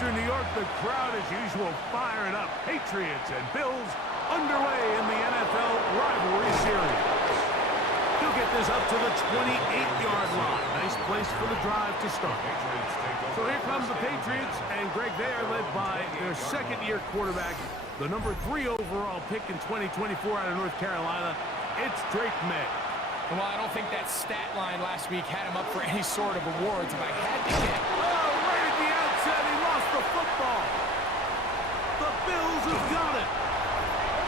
Western New York, the crowd as usual firing up. Patriots and Bills underway in the NFL rivalry series. He'll get this up to the 28-yard line. Nice place for the drive to start. So here comes the Patriots, and Greg, they are led by their second-year quarterback, the number 3 overall pick in 2024 out of North Carolina. It's Drake May. Well, I don't think that stat line last week had him up for any sort of awards. If I had to get... Oh, right at the outset, he lost the football. The Bills have got it.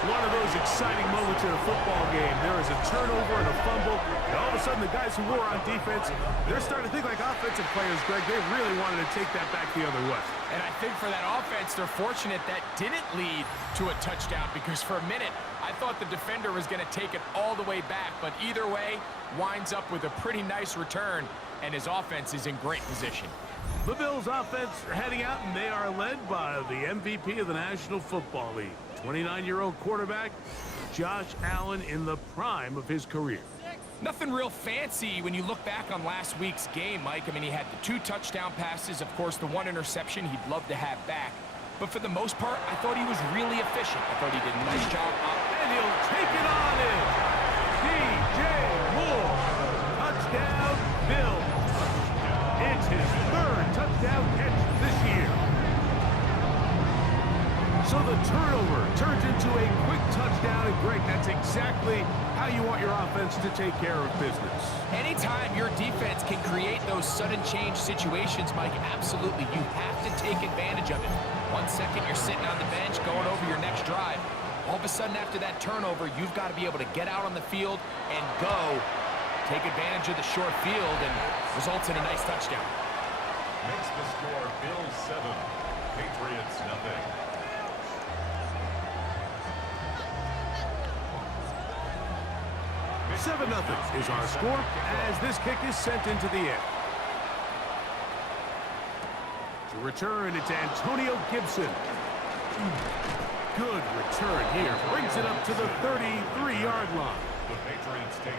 One of those exciting moments in a football game. There is a turnover and a fumble, and all of a sudden the guys who were on defense, they're starting to think like offensive players, Greg. They really wanted to take that back the other way. And I think for that offense, they're fortunate that didn't lead to a touchdown, because for a minute, I thought the defender was going to take it all the way back, but either way, winds up with a pretty nice return, and his offense is in great position. The Bills offense are heading out, and they are led by the MVP of the National Football League, 29-year-old quarterback Josh Allen, in the prime of his career. Nothing real fancy when you look back on last week's game, Mike. I mean, he had the 2 touchdown passes, of course, the 1 interception he'd love to have back. But for the most part, I thought he was really efficient. I thought he did a nice job up. And he'll take it on in. DJ Moore. Touchdown, Bills. It's his 3rd touchdown catch this year. So the turnover turns into a quick touchdown, and Greg, that's exactly how you want your offense to take care of business. Anytime your defense can create those sudden change situations, Mike, absolutely, you have to take advantage of it. 1 second you're sitting on the bench going over your next drive. All of a sudden after that turnover, you've got to be able to get out on the field and go. Take advantage of the short field, and results in a nice touchdown. Makes the score Bills 7, Patriots nothing. Seven 0 is our score as this kick is sent into the air. To return, it's Antonio Gibson. Good return here. Brings it up to the 33-yard line.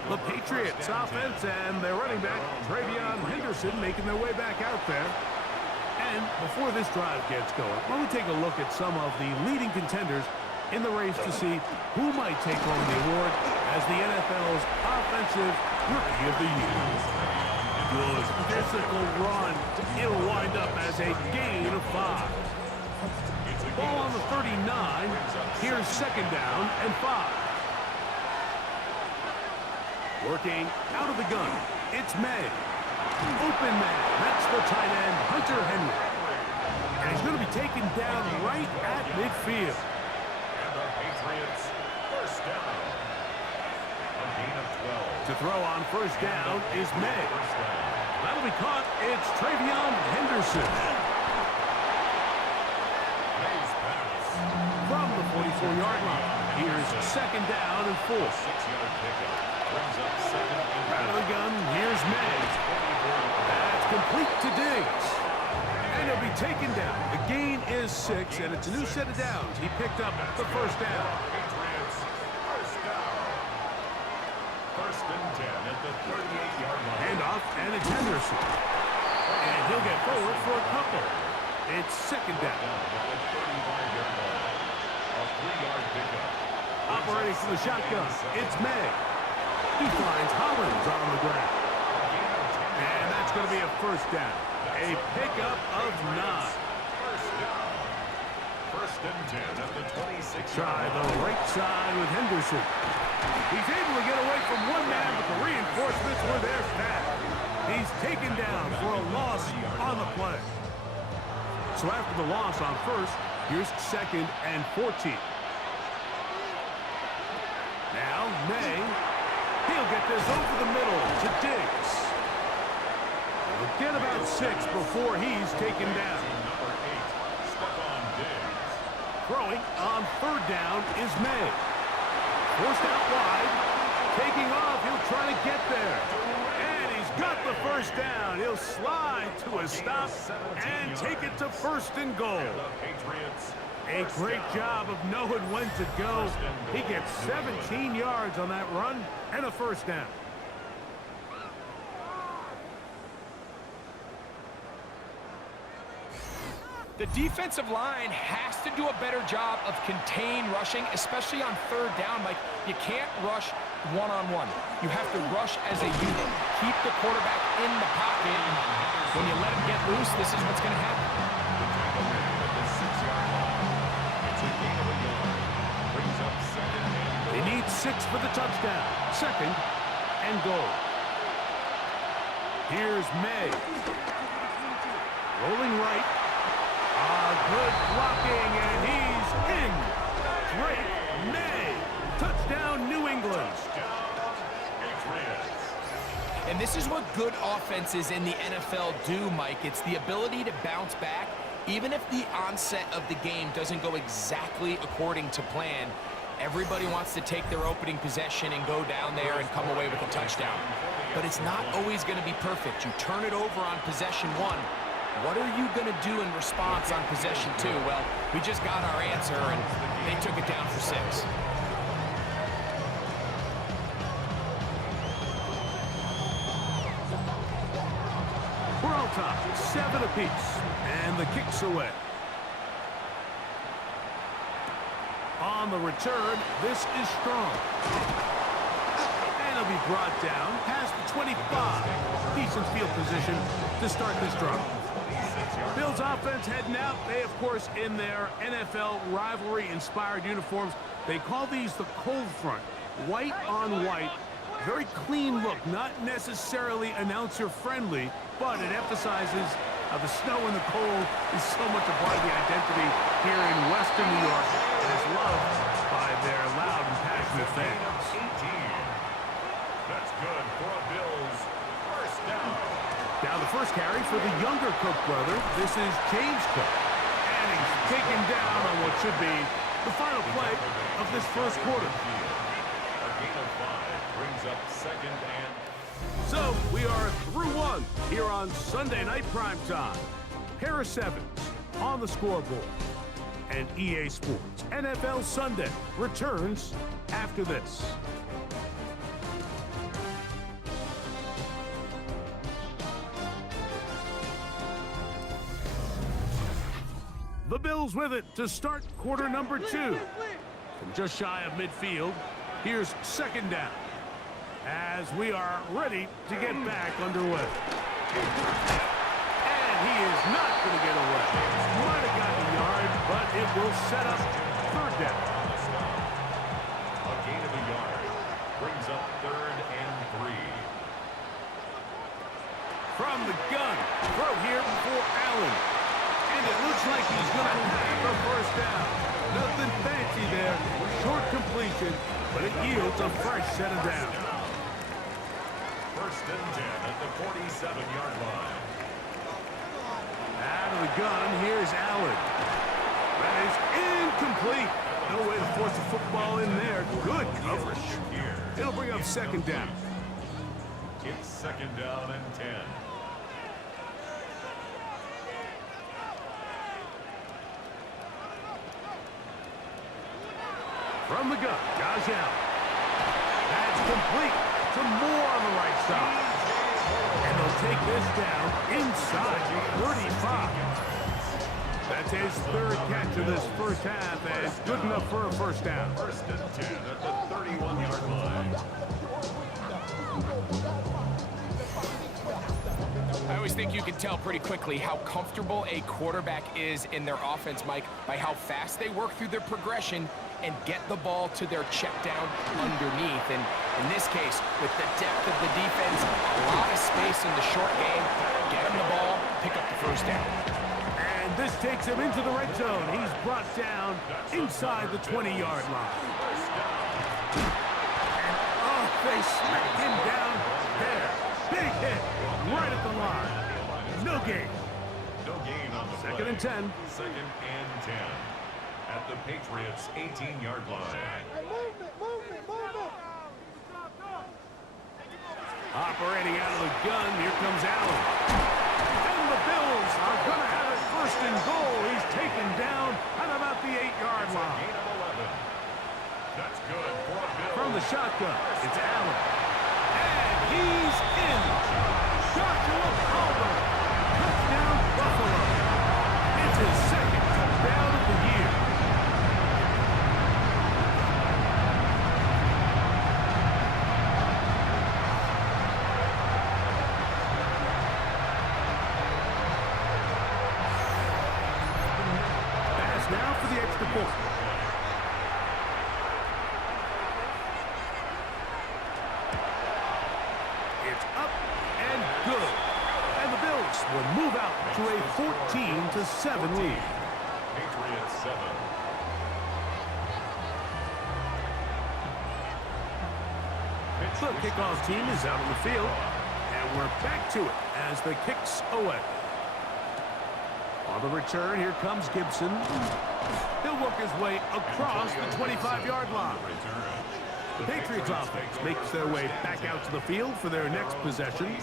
The Patriots offense and their running back, Travion Henderson, making their way back out there. And before this drive gets going, why don't we take a look at some of the leading contenders in the race to see who might take home the award as the NFL's Offensive Rookie of the Year. Good physical run. It'll wind up as a gain of 5. Ball on the 39. Here's 2nd down and 5. Working out of the gun. It's May. Open man. That's the tight end, Hunter Henry. And he's going to be taken down right at midfield. Patriots first down. A gain of 12. To throw on 1st down is May. That'll be caught. It's Travion Henderson. From the 44-yard line. Here's 2nd down and 4. 6-yard pickup. Brings up 2nd and 4. Out of the gun, here's May. That's complete to Diggs. And he'll be taken down. The gain is 6, and it's a new set of downs. He picked up the 1st down. Patriots first down. 1st and 10 at the 38-yard line. Handoff, and it's Henderson. And he'll get forward for a couple. It's 2nd down. At the 35-yard line. A 3-yard pickup. Operating from the shotgun, it's May. He finds Hollins on the ground. And that's going to be a 1st down. A pickup of 9. First down. 1st and 10 at the 26. Try the right side with Henderson. He's able to get away from one man, but the reinforcements were there fast. He's taken down for a loss on the play. So after the loss on 1st, here's 2nd and 14. Now May. He'll get this over the middle to Diggs. He'll get about 6 before he's taken down. Number 8, Stefon Diggs. Throwing on 3rd down is May. Forced out wide. Taking off. He'll try to get there. And he's got the 1st down. He'll slide to a stop and take it to 1st and goal. Patriots. A great job of knowing when to go. He gets 17 yards on that run and a 1st down. The defensive line has to do a better job of contain rushing, especially on third down. Like, you can't rush one-on-one. You have to rush as a unit. Keep the quarterback in the pocket. When you let him get loose, this is what's going to happen. They need 6 for the touchdown. 2nd and goal. Here's May. Rolling right. Good blocking, and he's in. Drake May. Touchdown, New England. And this is what good offenses in the NFL do, Mike. It's the ability to bounce back, even if the onset of the game doesn't go exactly according to plan. Everybody wants to take their opening possession and go down there and come away with a touchdown. But it's not always going to be perfect. You turn it over on possession 1. What are you going to do in response on possession 2? Well, we just got our answer, and they took it down for 6. We're on top, 7 apiece, and the kick's away. On the return, this is strong. And it'll be brought down past the 25. Decent field position to start this drive. Bills offense heading out. They, of course, in their NFL rivalry-inspired uniforms, they call these the cold front. White on white. Very clean look. Not necessarily announcer-friendly, but it emphasizes how the snow and the cold is so much a part of the identity here in Western New York, and is loved by their loud and passionate fans. That's good for a Bills first down. Now the first carry for the younger Cook brother. This is James Cook. And he's taken down on what should be the final play of this first quarter. A gain of 5 brings up 2nd and... So we are through 1 here on Sunday Night Primetime. Pair of 7s on the scoreboard. And EA Sports NFL Sunday returns after this. The Bills with it to start quarter number 2. From just shy of midfield, here's 2nd down. As we are ready to get back underway. And he is not going to get away. Might have gotten a yard, but it will set up 3rd down. A gain of a yard brings up 3rd and 3. From the gun, throw here for Allen. And it looks like he's going to have the first down. Nothing fancy there. Short completion, but it yields a fresh set of downs. 1st and 10 at the 47-yard line. Out of the gun, here's Allen. That is incomplete. No way to force the football in there. Good coverage. It'll bring up 2nd down. It's 2nd down and 10. From the gun, Josh Allen. That's complete to Moore on the right side. And they'll take this down inside the 35. That's his 3rd catch of this first half, and good enough for a first down. 1st and 10 at the 31-yard line. I always think you can tell pretty quickly how comfortable a quarterback is in their offense, Mike, by how fast they work through their progression and get the ball to their check down underneath. And in this case, with the depth of the defense, a lot of space in the short game, get him the ball, pick up the first down. And this takes him into the red zone. He's brought down inside the 20-yard line. And oh, they smacked him down there. Big hit right at the line. No gain. No gain on the 2nd and 10. 2nd and 10 at the Patriots' 18-yard line. Operating out of the gun, here comes Allen. And the Bills are going to have it 1st and goal. He's taken down at about the 8-yard line. Gain of 11. That's good for a Bill. From the shotgun, it's Allen. And he's in. Joshua Palmer. Touchdown, Buffalo. It's his point. It's up and good. And the Bills will move out to a 14-7 lead. Patriots 7. The kickoff team is out on the field, and we're back to it as the kicks away. On the return, here comes Gibson. He'll work his way across the 25-yard line. The Patriots offense makes their way back out to the field for their next possession.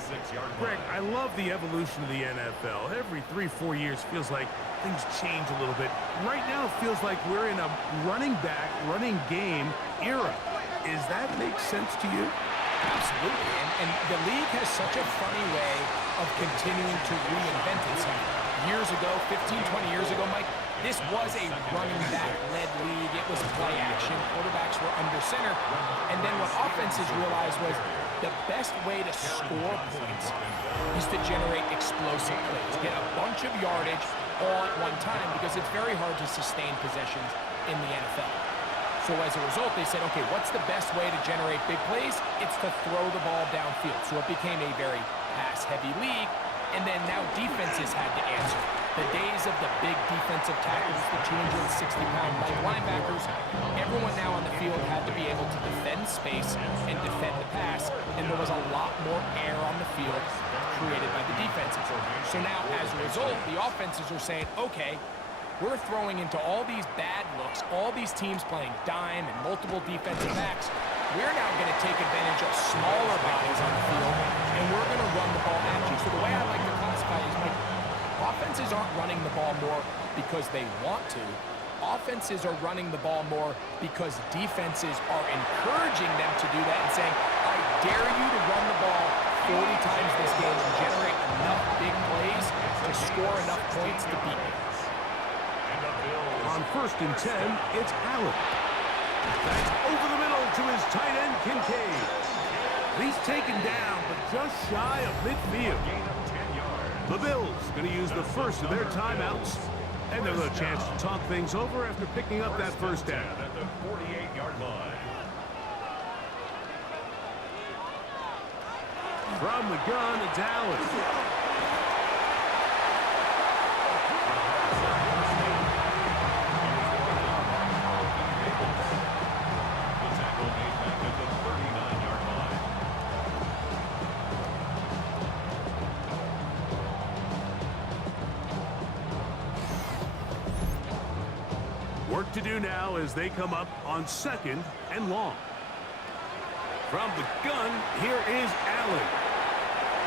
Greg, I love the evolution of the NFL. Every 3-4 years feels like things change a little bit. Right now it feels like we're in a running back, running game era. Does that make sense to you? Absolutely. And the league has such a funny way of continuing to reinvent itself. Years ago, 15, 20 years ago, Mike, this was a running back-led league. It was play action. Quarterbacks were under center. And then what offenses realized was the best way to score points is to generate explosive plays. Get a bunch of yardage all at one time because it's very hard to sustain possessions in the NFL. So as a result, they said, okay, what's the best way to generate big plays? It's to throw the ball downfield. So it became a very pass-heavy league. And then now defenses had to answer. The days of the big defensive tackles, the 260-pound linebackers, everyone now on the field had to be able to defend space and defend the pass, and there was a lot more air on the field created by the defenses. So now, as a result, the offenses are saying, okay, we're throwing into all these bad looks, all these teams playing dime and multiple defensive backs. We're now going to take advantage of smaller bodies on the field, and we're going to run the ball at you. So the way I like to classify is, like, offenses aren't running the ball more because they want to. Offenses are running the ball more because defenses are encouraging them to do that and saying, I dare you to run the ball 40 times this game and generate enough big plays to score enough points to beat me. On 1st and 10, it's Allen. That's over the middle to his tight end, Kincaid. He's taken down, but just shy of midfield. The Bills going to use the first of their timeouts, and they'll have a chance to talk things over after picking up that first down. At the 48-yard line. From the gun, it's Allen. Work to do now as they come up on 2nd and long. From the gun, here is Allen.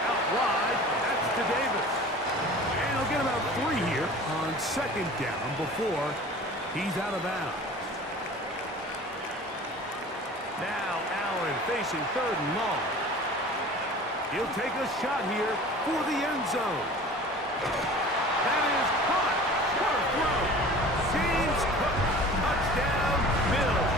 Out wide, that's to Davis. And he'll get about 3 here on 2nd down before he's out of bounds. Now Allen facing 3rd and long. He'll take a shot here for the end zone. That is caught. What a throw. James Cook, touchdown, Bills.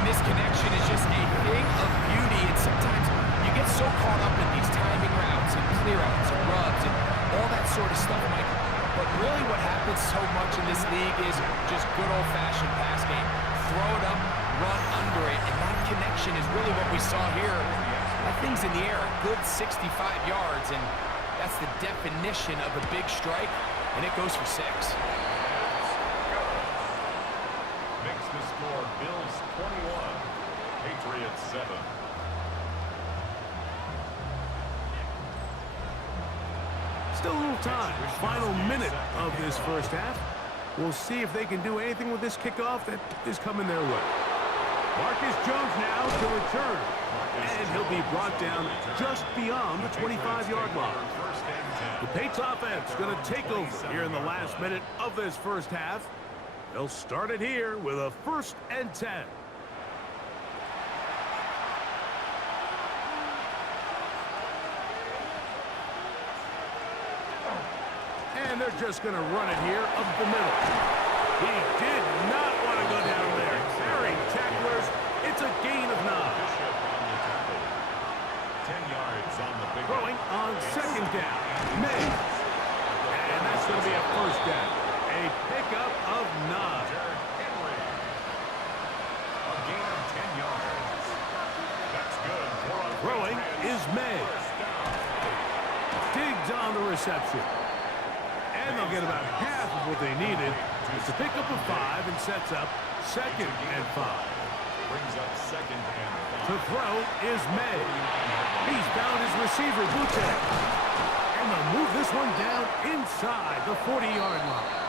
And this connection is just a thing of beauty, and sometimes you get so caught up in these timing routes and clear outs and rubs and all that sort of stuff, Mike. But really what happens so much in this league is just good old-fashioned pass game. Throw it up, run under it, and that connection is really what we saw here. That thing's in the air a good 65 yards, and that's the definition of a big strike. And it goes for 6. Makes the score Bills 21, Patriots 7. Still a little time. Final minute of this first half. We'll see if they can do anything with this kickoff that is coming their way. Marcus Jones now to return. And he'll be brought down just beyond the 25-yard line. The Patriots offense going to take over here in the last minute of this first half. They'll start it here with a 1st and 10. And they're just going to run it here up the middle. He did not want to go down there. Carrying tacklers. It's a gain of 9. 10 yards on the big Throwing on 2nd down. May. And that's going to be a 1st down. A pickup of 9. Henry. A gain of 10 yards. That's good. Throwing is May. First down. Diggs on the reception. And they'll get about half of what they needed. It's a pickup of 5 and sets up 2nd and 5. Brings up 2nd and 5. To throw is May. He's found his receiver, Butte. And they'll move this one down inside the 40-yard line.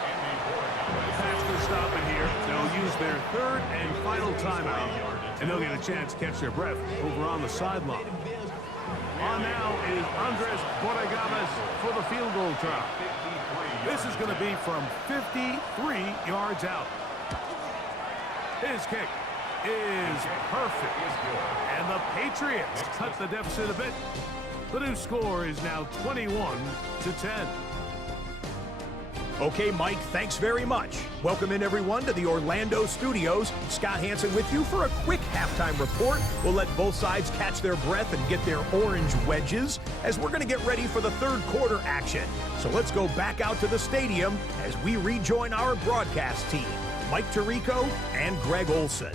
After stopping here, they'll use their 3rd and final timeout, and they'll get a chance to catch their breath over on the sideline. On now is Andres Borregaves for the field goal try. This is going to be from 53 yards out. His kick is perfect. And the Patriots cut the deficit a bit. The new score is now 21-10. Okay, Mike, thanks very much. Welcome in, everyone, to the Orlando studios. Scott Hansen with you for a quick halftime report. We'll let both sides catch their breath and get their orange wedges as we're going to get ready for the 3rd quarter action. So let's go back out to the stadium as we rejoin our broadcast team, Mike Tirico and Greg Olson.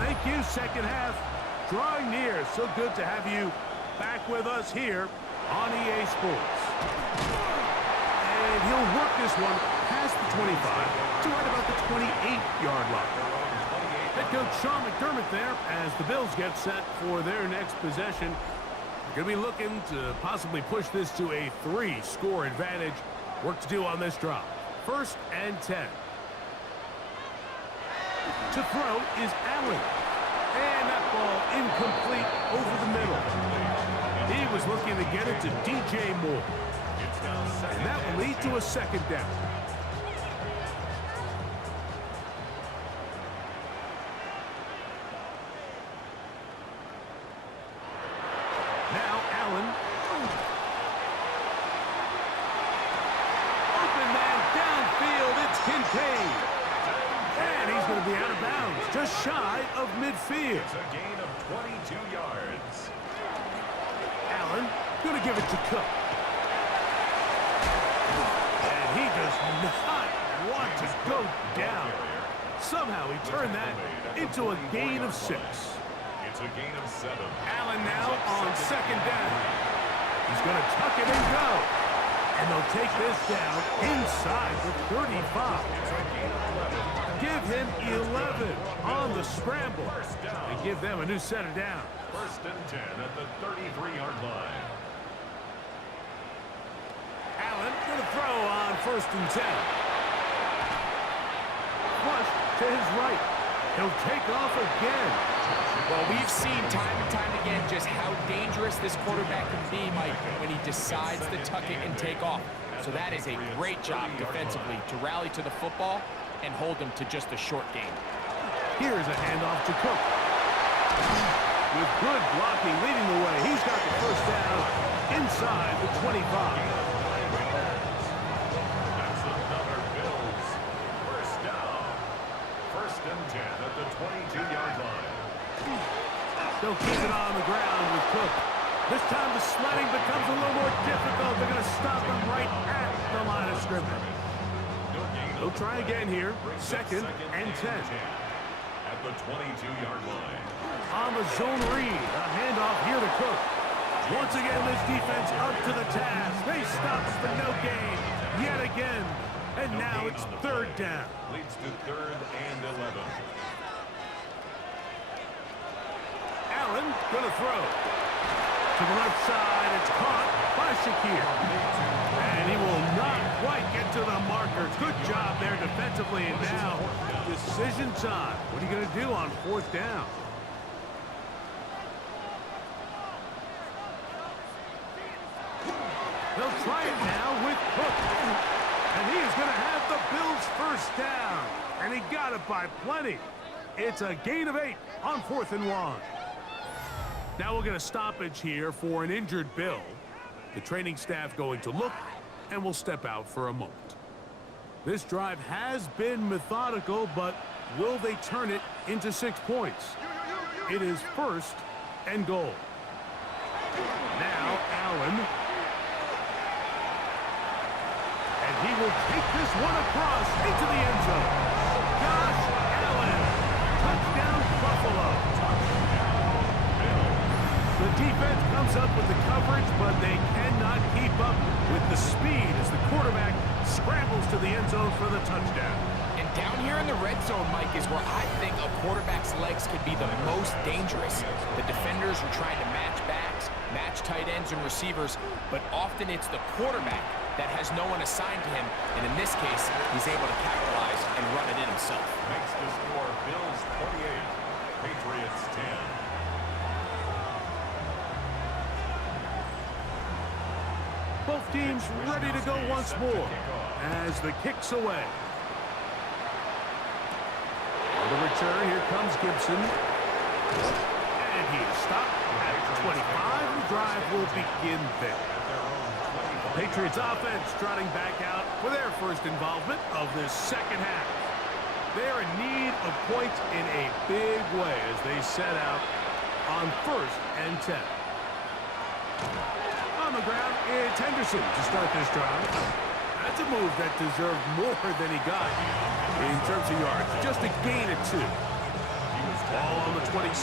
Thank you. Second half drawing near. So good to have you back with us here on EA Sports. And he'll work this one past the 25 to right about the 28-yard line. Head coach Sean McDermott there as the Bills get set for their next possession. They're going to be looking to possibly push this to a 3-score advantage. Work to do on this drive. 1st and 10. To throw is Allen. And that ball incomplete over the middle. He was looking to get it to DJ Moore. And that will lead to a 2nd down. Now Allen. Open man downfield. It's Kincaid. And he's going to be out of bounds, just shy of midfield. It's a gain of 22 yards. Allen going to give it to Cook. And he does not want to go down. Somehow he turned that into a gain of 6. It's a gain of 7. Allen now on 2nd down. He's going to tuck it and go. And they'll take this down inside the 35. It's a gain of 11. Give him 11 on the scramble and give them a new set of downs. 1st and 10 at the 33-yard line. Allen going to throw on 1st and 10. Flush to his right. He'll take off again. Well, we've seen time and time again just how dangerous this quarterback can be, Mike, when he decides to tuck it and take off. So that is a great job defensively to rally to the football and hold them to just a short game. Here's a handoff to Cook. With good blocking leading the way, he's got the 1st down inside the 25. That's another Bills 1st down. 1st and 10 at the 22-yard line. They'll keep it on the ground with Cook. This time the sledding becomes a little more difficult. They're going to stop him right at the line of scrimmage. They'll try again here. 2nd and 10. At the 22-yard line. On the zone read, a handoff here to Cook. Once again, this defense up to the task. They stop for no gain yet again. And now it's 3rd down. Leads to 3rd and 11. Allen going to throw. To the left side, it's caught by Shakir. And he will not quite get to the marker. Good job there defensively. And now, decision time. What are you going to do on 4th down? They'll try it now with Cook. And he is going to have the Bills' 1st down. And he got it by plenty. It's a gain of 8 on 4th and 1. Now we'll get a stoppage here for an injured Bill. The training staff going to look, and we'll step out for a moment. This drive has been methodical, but will they turn it into 6 points? It is 1st and goal. Now Allen. And he will take this one across into the end zone. Josh Allen. Touchdown Buffalo. The defense comes up with the coverage, but they cannot keep up with the speed as the quarterback scrambles to the end zone for the touchdown. And down here in the red zone, Mike, is where I think a quarterback's legs could be the most dangerous. The defenders are trying to match backs, match tight ends and receivers, but often it's the quarterback that has no one assigned to him, and in this case, he's able to capitalize and run it in himself. Makes the score Bills 28, Patriots 10. Both teams ready to go once more as the kick's away. On the return, here comes Gibson. And he is stopped at 25. The drive will begin there. The Patriots offense trotting back out for their first involvement of this second half. They're in need of points in a big way as they set out on 1st and 10. On the ground, it's Henderson to start this drive. That's a move that deserved more than he got in terms of yards. Just a gain of 2. Ball on the 27.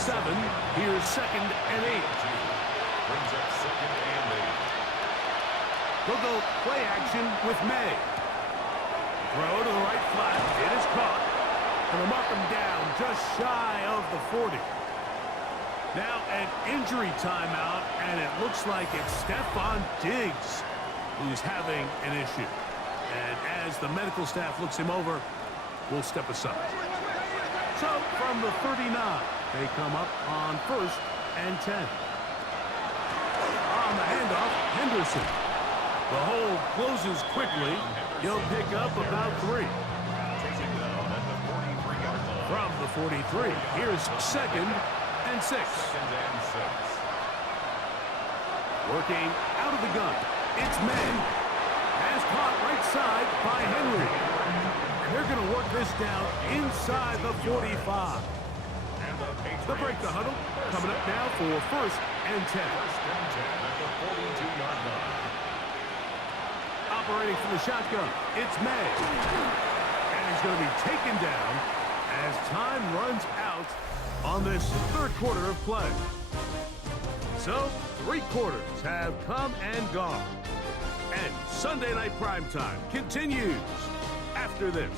Here's 2nd and 8. Brings up 2nd and 8. They'll go play action with May. Throw to the right flat. It is caught. And they'll mark him down just shy of the 40. Now an injury timeout, and it looks like it's Stefon Diggs who's having an issue. And as the medical staff looks him over, we'll step aside. So from the 39, they come up on 1st and 10. On the handoff, Henderson. The hold closes quickly. He'll pick up about 3. From the 43, here's 2nd and 6. Working out of the gun, it's May. Has caught right side by Henry. And they're going to work this down inside the 45. They'll break the huddle. Coming up now for 1st and 10. At the 42-yard line. Operating from the shotgun, it's May. And he's going to be taken down as time runs out on this 3rd quarter of play. So, 3 quarters have come and gone. And Sunday Night Primetime continues after this.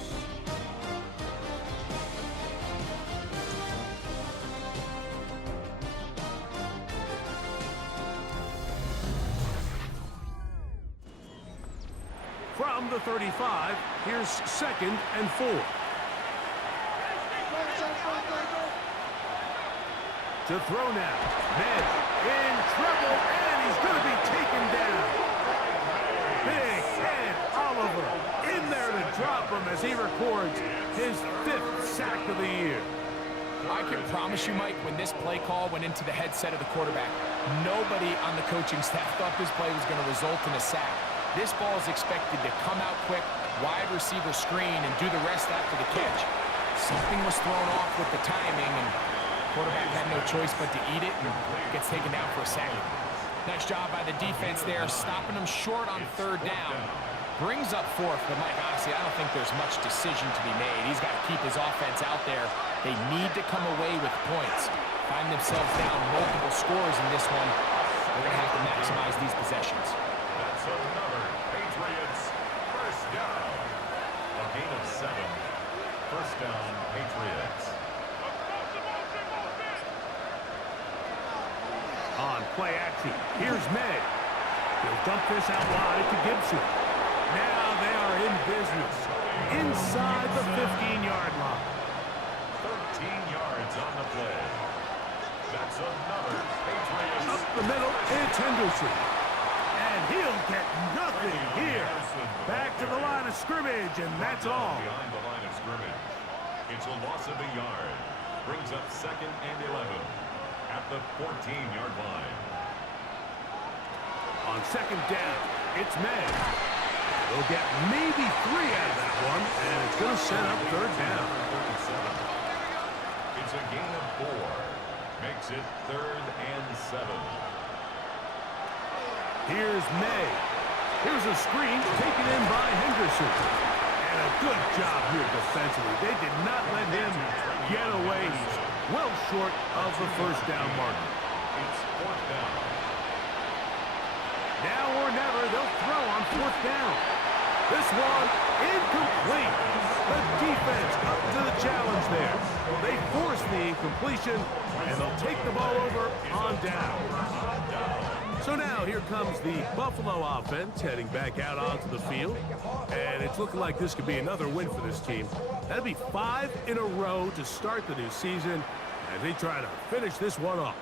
From the 35, here's 2nd and 4. To throw now. Ned in trouble, and he's going to be taken down. Big Ed Oliver in there to drop him as he records his 5th sack of the year. I can promise you, Mike, when this play call went into the headset of the quarterback, nobody on the coaching staff thought this play was going to result in a sack. This ball is expected to come out quick, wide receiver screen, and do the rest after the catch. Something was thrown off with the timing, and quarterback had no choice but to eat it and gets taken down for a sack. Nice job by the defense there, stopping him short on 3rd down. Brings up 4th, but Mike, honestly, I don't think there's much decision to be made. He's got to keep his offense out there. They need to come away with points. Find themselves down multiple scores in this one. They're going to have to maximize these possessions. That's another Patriots 1st down. A gain of 7. 1st down, Patriots. On play action, here's May. He'll dump this out wide to Gibson. Now they are in business inside the 15-yard line. 13 yards on the play. That's another Patriots. Up the middle, it's Henderson. And he'll get nothing here. Back to the line of scrimmage, and that's all. Behind the line of scrimmage. It's a loss of a yard. Brings up 2nd and 11 at the 14-yard line. On 2nd down, it's May. They'll get maybe 3 out of that one, and it's going to set up third down. It's a gain of 4. Makes it 3rd and 7. Here's May. Here's a screen taken in by Henderson. And a good job here defensively. They did not let him get away. He's well short of the first down marker. It's 4th down. Now or never, they'll throw on 4th down. This one, incomplete. The defense up to the challenge there. They force the incompletion, and they'll take the ball over on down. So now here comes the Buffalo offense heading back out onto the field. And it's looking like this could be another win for this team. That'd be 5 in a row to start the new season as they try to finish this one off.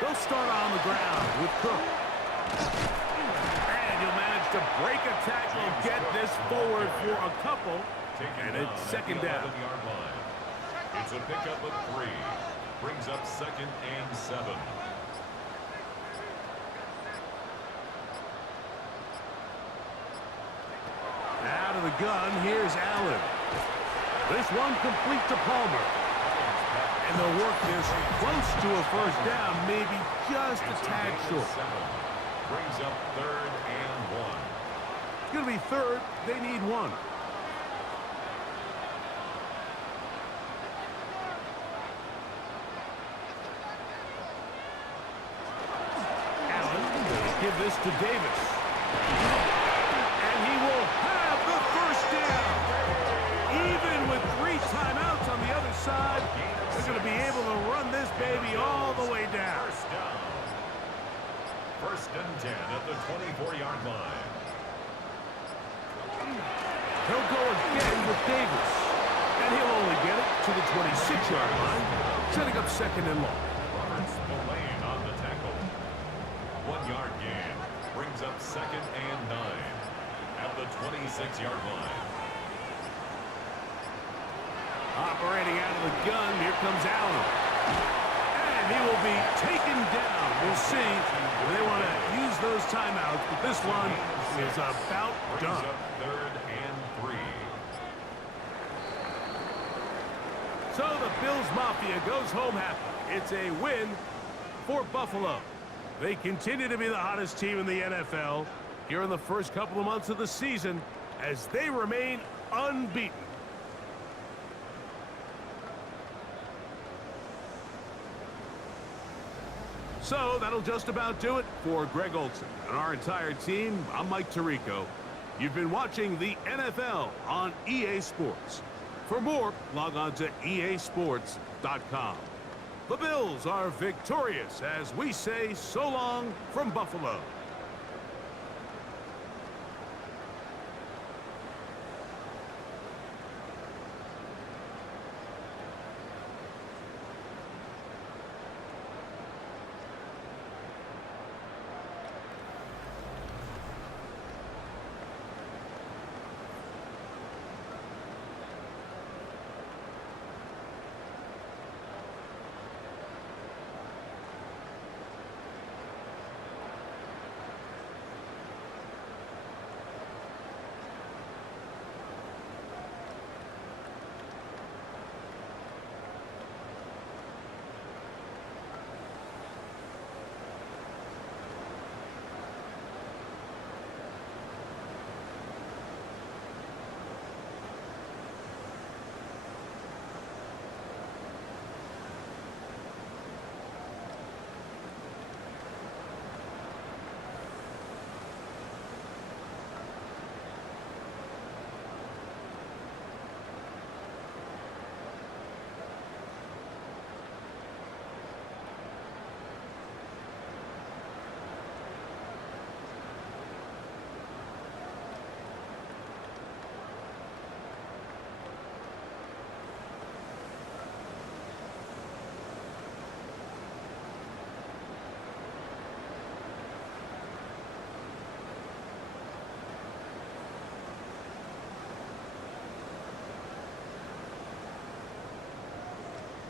They'll start on the ground with Cook. And he'll manage to break a tackle and get this forward for a couple. And it's 2nd down. It's a pickup of 3. Brings up 2nd and 7. Out of the gun, here's Allen. This one complete to Palmer. And they'll work this close to a first down, maybe just a tad short. Brings up 3rd and 1. It's going to be 3rd. They need 1. Allen will give this to Davis. And he will have the first down. Even with 3 timeouts on the other side, they're going to be able to run this baby all the way down. First down. 1st and 10 at the 24-yard line. He'll go again with Davis. And he'll only get it to the 26-yard line, setting up 2nd and long. Roberts Spillane on the tackle. 1-yard gain. Brings up 2nd and 9 at the 26-yard line. Operating out of the gun, here comes Allen. And he will be taken down. We'll see if they want to use those timeouts, but this one is about done. Brings up 3rd and 3. So the Bills Mafia goes home happy. It's a win for Buffalo. They continue to be the hottest team in the NFL here in the first couple of months of the season as they remain unbeaten. So that'll just about do it for Greg Olson and our entire team. I'm Mike Tirico. You've been watching the NFL on EA Sports. For more, log on to easports.com. The Bills are victorious as we say so long from Buffalo.